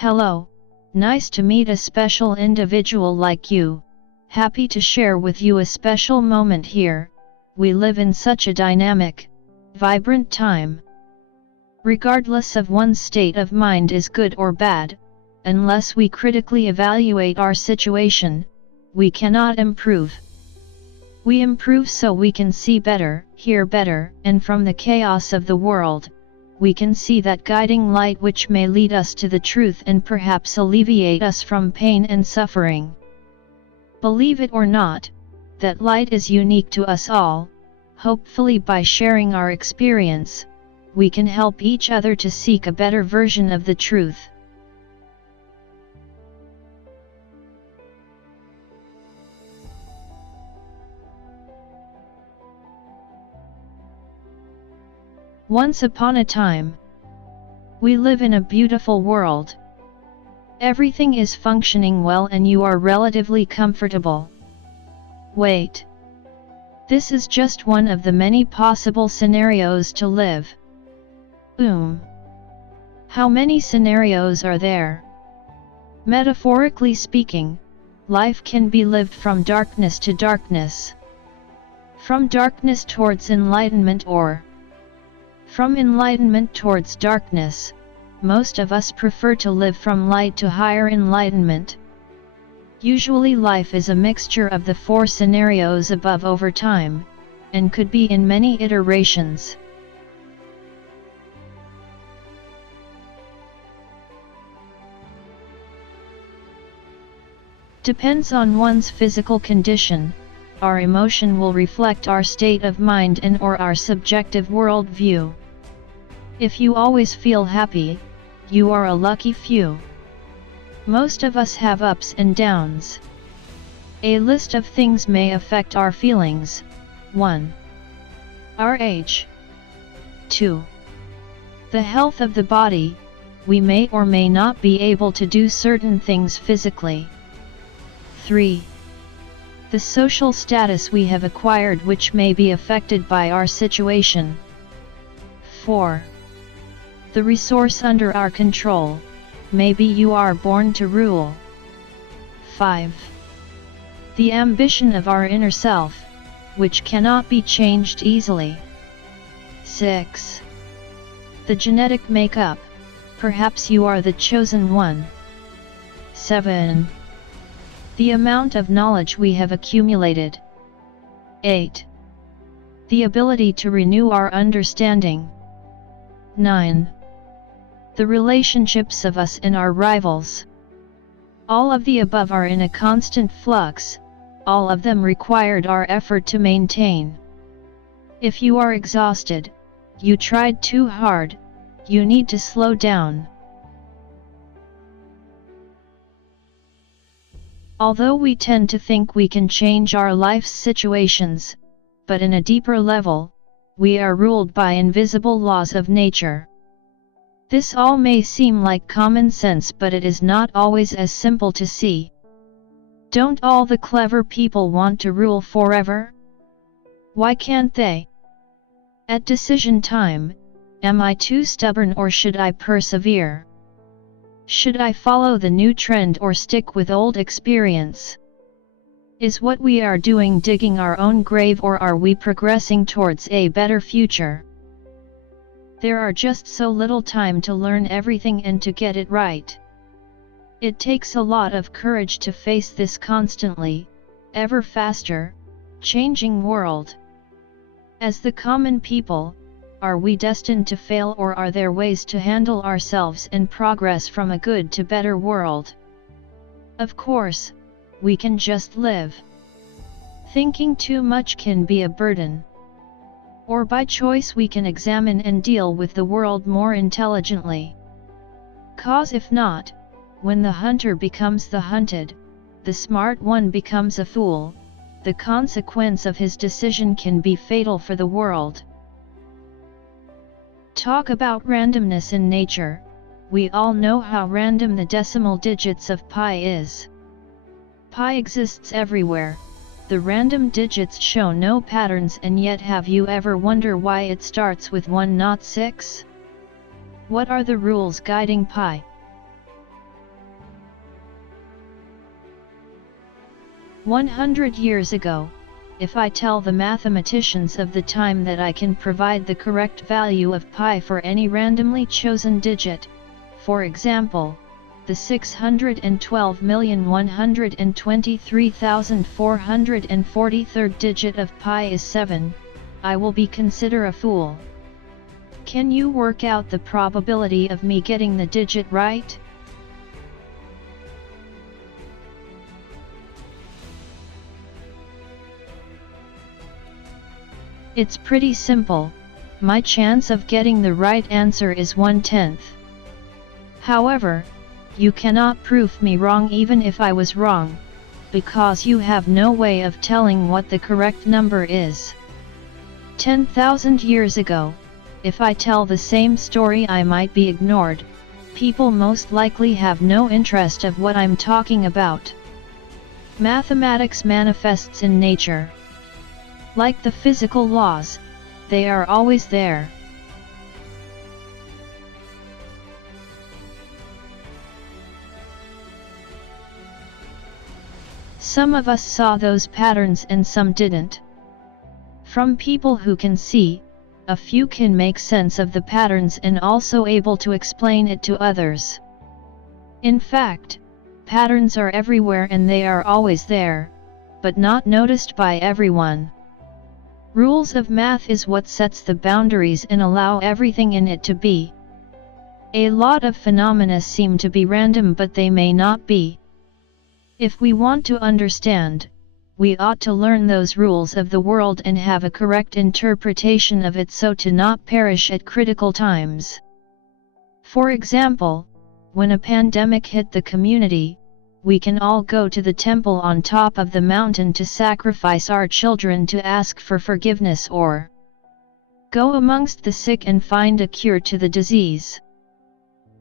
Hello, nice to meet a special individual like you. Happy to share with you a special moment here. We live in such a dynamic, vibrant time. Regardless of one's state of mind is good or bad, unless we critically evaluate our situation, we cannot improve. We improve so we can see better, hear better, and from the chaos of the world, we can see that guiding light which may lead us to the truth and perhaps alleviate us from pain and suffering. Believe it or not, that light is unique to us all. Hopefully by sharing our experience, we can help each other to seek a better version of the truth. Once upon a time, we live in a beautiful world. Everything is functioning well and you are relatively comfortable. Wait. This is just one of the many possible scenarios to live. How many scenarios are there? Metaphorically speaking, life can be lived from darkness to darkness. From darkness towards enlightenment or from enlightenment towards darkness. Most of us prefer to live from light to higher enlightenment. Usually life is a mixture of the four scenarios above over time, and could be in many iterations. Depends on one's physical condition. Our emotion will reflect our state of mind and or our subjective world view. If you always feel happy, you are a lucky few. Most of us have ups and downs. A list of things may affect our feelings. 1. Our age. 2. The health of the body. We may or may not be able to do certain things physically. 3. The social status we have acquired which may be affected by our situation. 4. The resource under our control. Maybe you are born to rule. 5. The ambition of our inner self, which cannot be changed easily. 6. The genetic makeup. Perhaps you are the chosen one. 7. The amount of knowledge we have accumulated. 8. The ability to renew our understanding. 9. The relationships of us and our rivals. All of the above are in a constant flux, all of them required our effort to maintain. If you are exhausted, you tried too hard, you need to slow down. Although we tend to think we can change our life's situations, but in a deeper level, we are ruled by invisible laws of nature. This all may seem like common sense, but it is not always as simple to see. Don't all the clever people want to rule forever? Why can't they? At decision time, am I too stubborn or should I persevere? Should I follow the new trend or stick with old experience? Is what we are doing digging our own grave or are we progressing towards a better future? There are just so little time to learn everything and to get it right. It takes a lot of courage to face this constantly, ever faster, changing world. As the common people, are we destined to fail or are there ways to handle ourselves and progress from a good to better world? Of course, we can just live. Thinking too much can be a burden. Or by choice we can examine and deal with the world more intelligently. Cause if not, when the hunter becomes the hunted, the smart one becomes a fool, the consequence of his decision can be fatal for the world. Talk about randomness in nature. We all know how random the decimal digits of pi is. Pi exists everywhere. The random digits show no patterns, and yet have you ever wonder why it starts with 1 not 6? What are the rules guiding pi? 100 years ago, if I tell the mathematicians of the time that I can provide the correct value of pi for any randomly chosen digit, for example, the 612,123,443rd digit of pi is 7, I will be considered a fool. Can you work out the probability of me getting the digit right? It's pretty simple. My chance of getting the right answer is 1/10. However, you cannot prove me wrong even if I was wrong, because you have no way of telling what the correct number is. 10,000 years ago, if I tell the same story I might be ignored. People most likely have no interest of what I'm talking about. Mathematics manifests in nature. Like the physical laws, they are always there. Some of us saw those patterns and some didn't. From people who can see, a few can make sense of the patterns and also able to explain it to others. In fact, patterns are everywhere and they are always there, but not noticed by everyone. Rules of math is what sets the boundaries and allow everything in it to be. A lot of phenomena seem to be random, but they may not be. If we want to understand, we ought to learn those rules of the world and have a correct interpretation of it so to not perish at critical times. For example, when a pandemic hit the community, we can all go to the temple on top of the mountain to sacrifice our children to ask for forgiveness, or go amongst the sick and find a cure to the disease.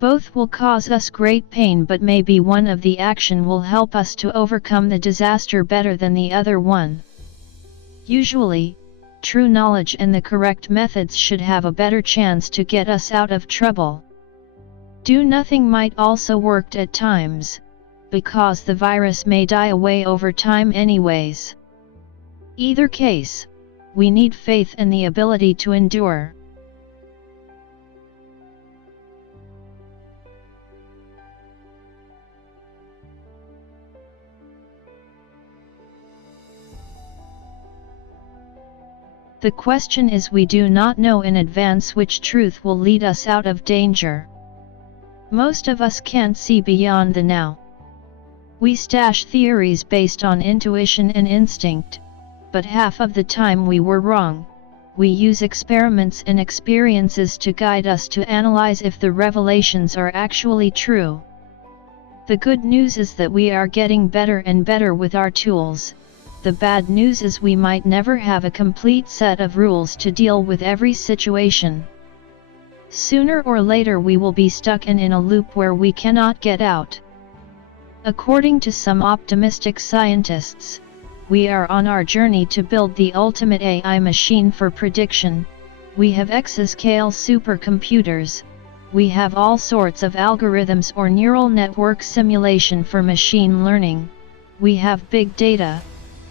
Both will cause us great pain, but maybe one of the action will help us to overcome the disaster better than the other one. Usually, true knowledge and the correct methods should have a better chance to get us out of trouble. Do nothing might also work at times, because the virus may die away over time anyways. Either case, we need faith and the ability to endure. The question is, we do not know in advance which truth will lead us out of danger. Most of us can't see beyond the now. We stash theories based on intuition and instinct, but half of the time we were wrong. We use experiments and experiences to guide us to analyze if the revelations are actually true. The good news is that we are getting better and better with our tools. The bad news is we might never have a complete set of rules to deal with every situation. Sooner or later we will be stuck in a loop where we cannot get out. According to some optimistic scientists, we are on our journey to build the ultimate AI machine for prediction. We have exascale supercomputers. We have all sorts of algorithms or neural network simulation for machine learning. We have big data.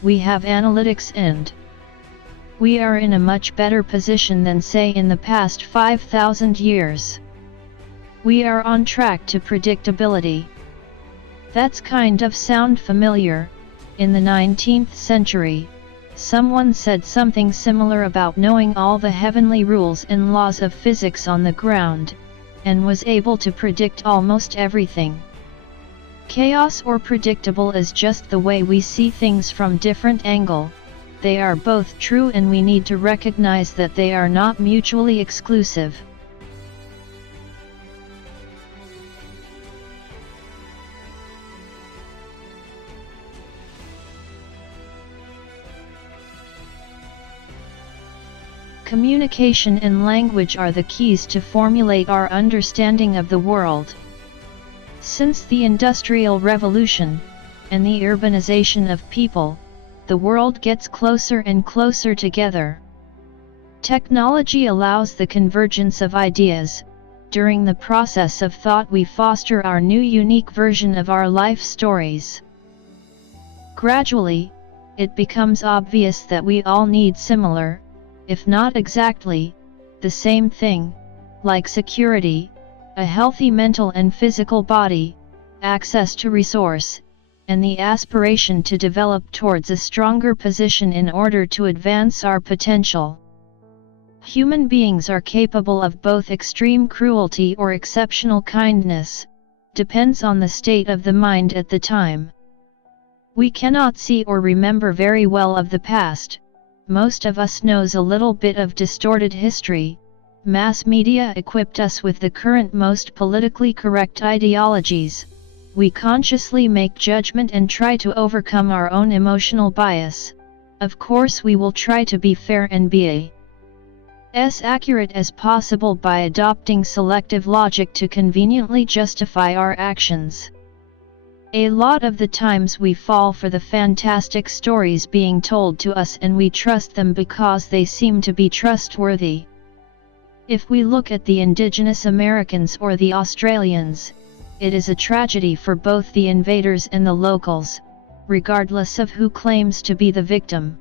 We have analytics, and we are in a much better position than, say, in the past 5,000 years. We are on track to predictability. That's kind of sound familiar. In the 19th century, someone said something similar about knowing all the heavenly rules and laws of physics on the ground, and was able to predict almost everything. Chaos or predictable is just the way we see things from different angle. They are both true, and we need to recognize that they are not mutually exclusive. Communication and language are the keys to formulate our understanding of the world. Since the Industrial Revolution, and the urbanization of people, the world gets closer and closer together. Technology allows the convergence of ideas. During the process of thought, we foster our new unique version of our life stories. Gradually, it becomes obvious that we all need similar, if not exactly, the same thing, like security, a healthy mental and physical body, access to resource, and the aspiration to develop towards a stronger position in order to advance our potential. Human beings are capable of both extreme cruelty or exceptional kindness, depends on the state of the mind at the time. We cannot see or remember very well of the past. Most of us knows a little bit of distorted history. Mass media equipped us with the current most politically correct ideologies. We consciously make judgment and try to overcome our own emotional bias. Of course we will try to be fair and be as accurate as possible by adopting selective logic to conveniently justify our actions. A lot of the times we fall for the fantastic stories being told to us and we trust them because they seem to be trustworthy. If we look at the indigenous Americans or the Australians, it is a tragedy for both the invaders and the locals, regardless of who claims to be the victim.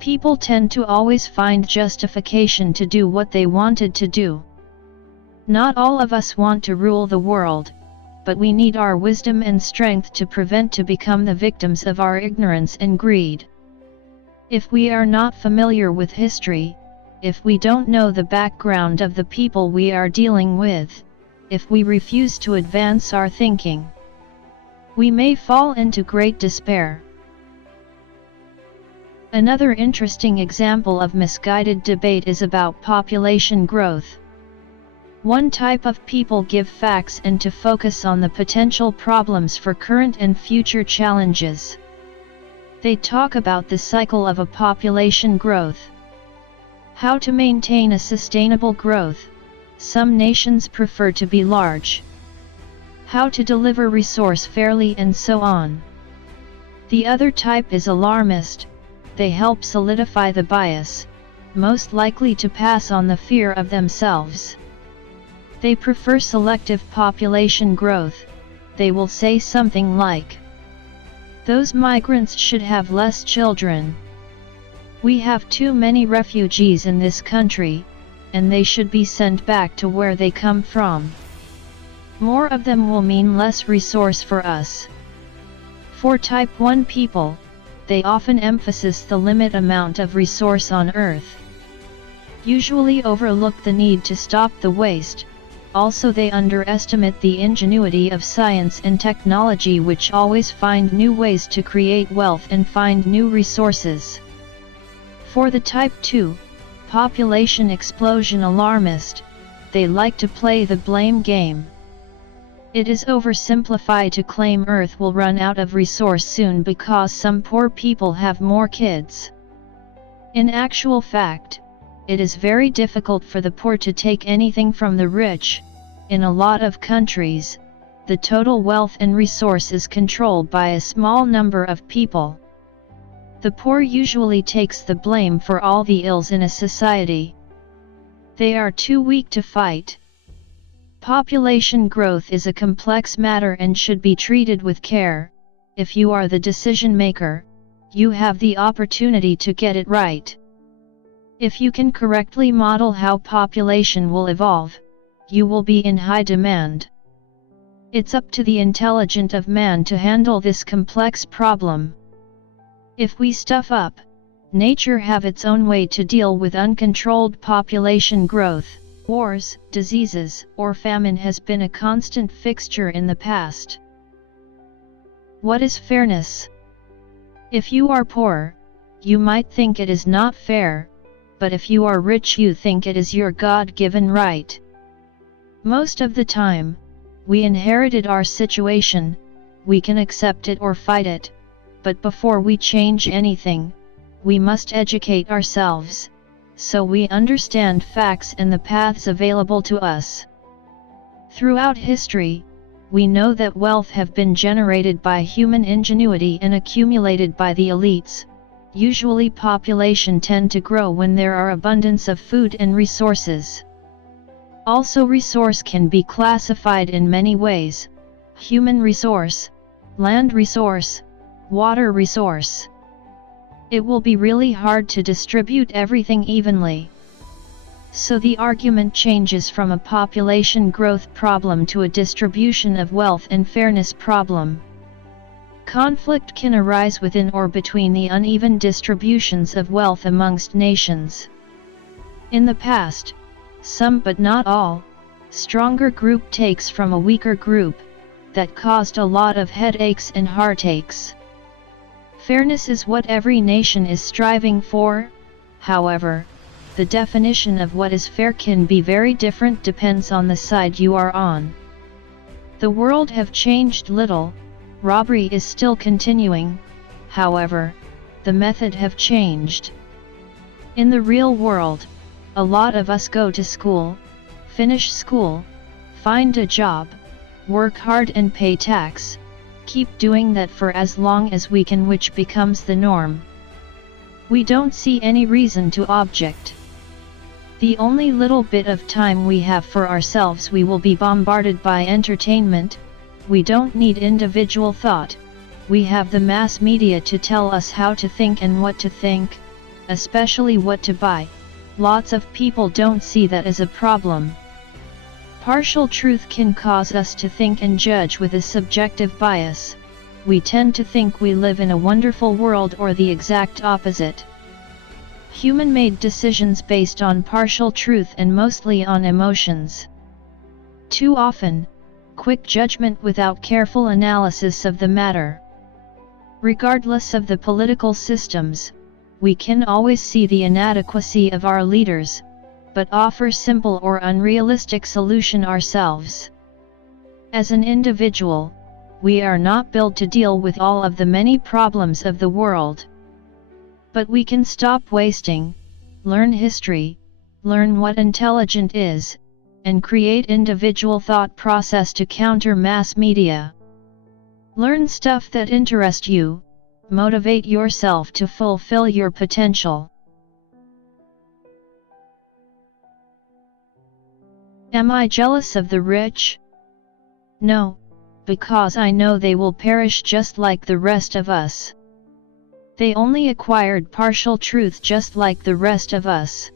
People tend to always find justification to do what they wanted to do. Not all of us want to rule the world, but we need our wisdom and strength to prevent to become the victims of our ignorance and greed. If we are not familiar with history, if we don't know the background of the people we are dealing with, if we refuse to advance our thinking, we may fall into great despair. Another interesting example of misguided debate is about population growth. One type of people give facts and to focus on the potential problems for current and future challenges. They talk about the cycle of a population growth. How to maintain a sustainable growth. Some nations prefer to be large. How to deliver resource fairly and so on. The other type is alarmist. They help solidify the bias, most likely to pass on the fear of themselves. They prefer selective population growth. They will say something like, "Those migrants should have less children. We have too many refugees in this country, and they should be sent back to where they come from. More of them will mean less resource for us." For type 1 people, they often emphasize the limit amount of resource on Earth. Usually overlook the need to stop the waste. Also they underestimate the ingenuity of science and technology, which always find new ways to create wealth and find new resources. For the type 2, population explosion alarmist, they like to play the blame game. It is oversimplified to claim Earth will run out of resource soon because some poor people have more kids. In actual fact, it is very difficult for the poor to take anything from the rich. In a lot of countries, the total wealth and resource is controlled by a small number of people. The poor usually takes the blame for all the ills in a society. They are too weak to fight. Population growth is a complex matter and should be treated with care. If you are the decision maker, you have the opportunity to get it right. If you can correctly model how population will evolve, you will be in high demand. It's up to the intelligence of man to handle this complex problem. If we stuff up, nature have its own way to deal with uncontrolled population growth. Wars, diseases, or famine has been a constant fixture in the past. What is fairness? If you are poor, you might think it is not fair, but if you are rich you think it is your God-given right. Most of the time, we inherited our situation, we can accept it or fight it, but before we change anything, we must educate ourselves, so we understand facts and the paths available to us. Throughout history, we know that wealth have been generated by human ingenuity and accumulated by the elites. Usually population tend to grow when there are abundance of food and resources. Also resource can be classified in many ways: human resource, land resource, water resource. It will be really hard to distribute everything evenly. So the argument changes from a population growth problem to a distribution of wealth and fairness problem. Conflict can arise within or between the uneven distributions of wealth amongst nations. In the past, some but not all, stronger group takes from a weaker group, that caused a lot of headaches and heartaches. Fairness is what every nation is striving for. However, the definition of what is fair can be very different depends on the side you are on. The world have changed little, robbery is still continuing, however, the method have changed. In the real world, a lot of us go to school, finish school, find a job, work hard and pay tax, keep doing that for as long as we can, which becomes the norm. We don't see any reason to object. The only little bit of time we have for ourselves we will be bombarded by entertainment. We don't need individual thought, we have the mass media to tell us how to think and what to think, especially what to buy. Lots of people don't see that as a problem. Partial truth can cause us to think and judge with a subjective bias. We tend to think we live in a wonderful world or the exact opposite. Human-made decisions based on partial truth and mostly on emotions. Too often, quick judgment without careful analysis of the matter. Regardless of the political systems, we can always see the inadequacy of our leaders, but offer simple or unrealistic solution ourselves. As an individual, we are not built to deal with all of the many problems of the world. But we can stop wasting, learn history, learn what intelligent is, and create individual thought process to counter mass media. Learn stuff that interest you, motivate yourself to fulfill your potential. Am I jealous of the rich? No, because I know they will perish just like the rest of us. They only acquired partial truth just like the rest of us.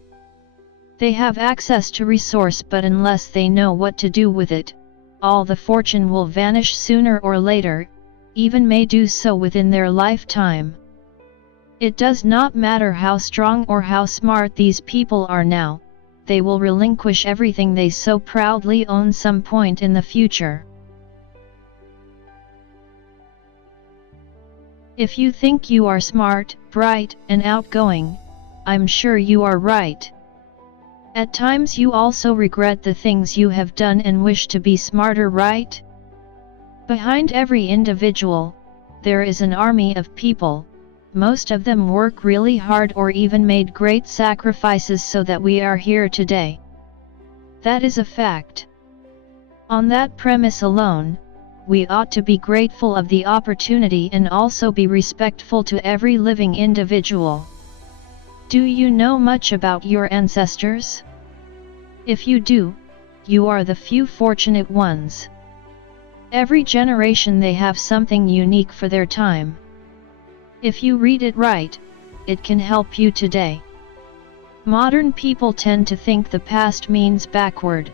They have access to resource, but unless they know what to do with it, all the fortune will vanish sooner or later, even may do so within their lifetime. It does not matter how strong or how smart these people are now, they will relinquish everything they so proudly own some point in the future. If you think you are smart, bright, and outgoing, I'm sure you are right. At times you also regret the things you have done and wish to be smarter, right? Behind every individual, there is an army of people. Most of them work really hard or even made great sacrifices so that we are here today. That is a fact. On that premise alone, we ought to be grateful of the opportunity and also be respectful to every living individual. Do you know much about your ancestors? If you do, you are the few fortunate ones. Every generation they have something unique for their time. If you read it right, it can help you today. Modern people tend to think the past means backward,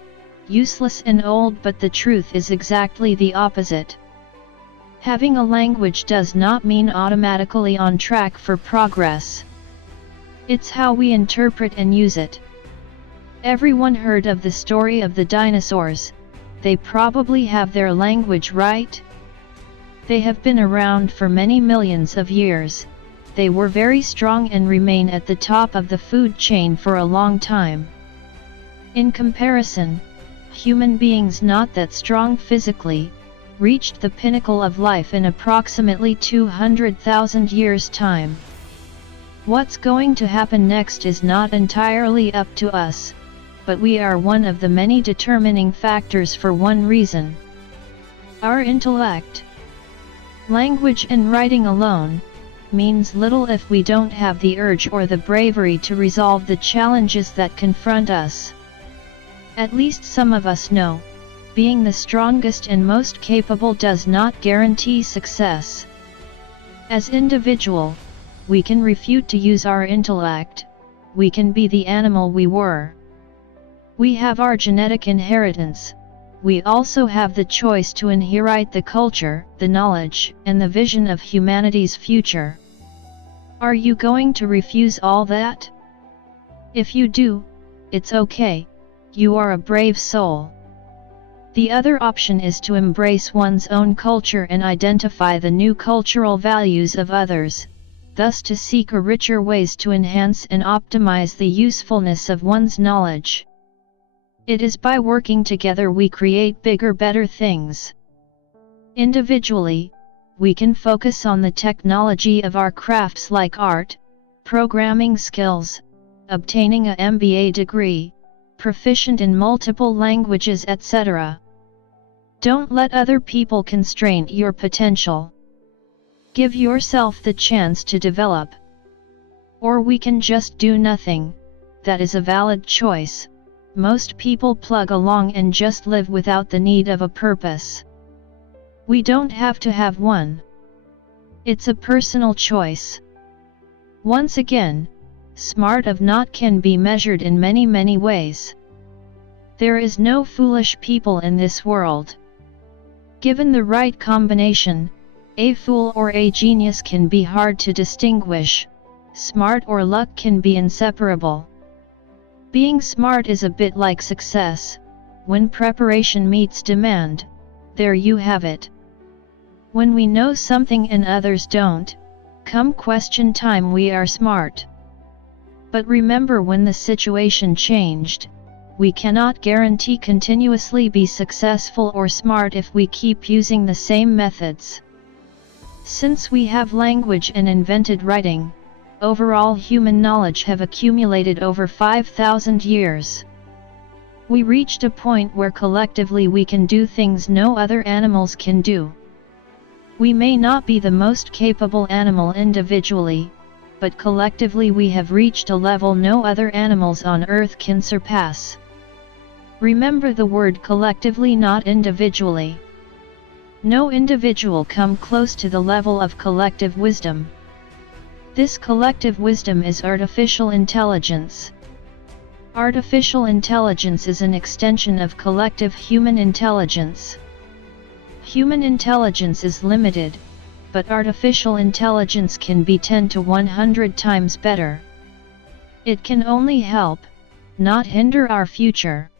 useless and old, but the truth is exactly the opposite. Having a language does not mean automatically on track for progress. It's how we interpret and use it. Everyone heard of the story of the dinosaurs. They probably have their language, right? They have been around for many millions of years. They were very strong and remain at the top of the food chain for a long time. In comparison, human beings not that strong physically, reached the pinnacle of life in approximately 200,000 years' time. What's going to happen next is not entirely up to us, but we are one of the many determining factors for one reason: our intellect. Language and writing alone means little if we don't have the urge or the bravery to resolve the challenges that confront us. At least some of us know, being the strongest and most capable does not guarantee success. As individual, we can refuse to use our intellect, we can be the animal we were. We have our genetic inheritance, we also have the choice to inherit the culture, the knowledge, and the vision of humanity's future. Are you going to refuse all that? If you do, it's okay, you are a brave soul. The other option is to embrace one's own culture and identify the new cultural values of others, thus to seek a richer ways to enhance and optimize the usefulness of one's knowledge. It is by working together we create bigger, better things. Individually, we can focus on the technology of our crafts like art, programming skills, obtaining a MBA degree, proficient in multiple languages, etc. Don't let other people constrain your potential. Give yourself the chance to develop. Or we can just do nothing, that is a valid choice. Most people plug along and just live without the need of a purpose. We don't have to have one. It's a personal choice. Once again, smart of not can be measured in many ways. There is no foolish people in this world. Given the right combination, a fool or a genius can be hard to distinguish, smart or luck can be inseparable. Being smart is a bit like success, when preparation meets demand, there you have it. When we know something and others don't, come question time we are smart. But remember, when the situation changed, we cannot guarantee continuously be successful or smart if we keep using the same methods. Since we have language and invented writing, overall human knowledge have accumulated over 5,000 years. We reached a point where collectively we can do things no other animals can do. We may not be the most capable animal individually, but collectively we have reached a level no other animals on Earth can surpass. Remember the word collectively, not individually. No individual come close to the level of collective wisdom. This collective wisdom is artificial intelligence. Artificial intelligence is an extension of collective human intelligence. Human intelligence is limited, but artificial intelligence can be 10 to 100 times better. It can only help, not hinder our future.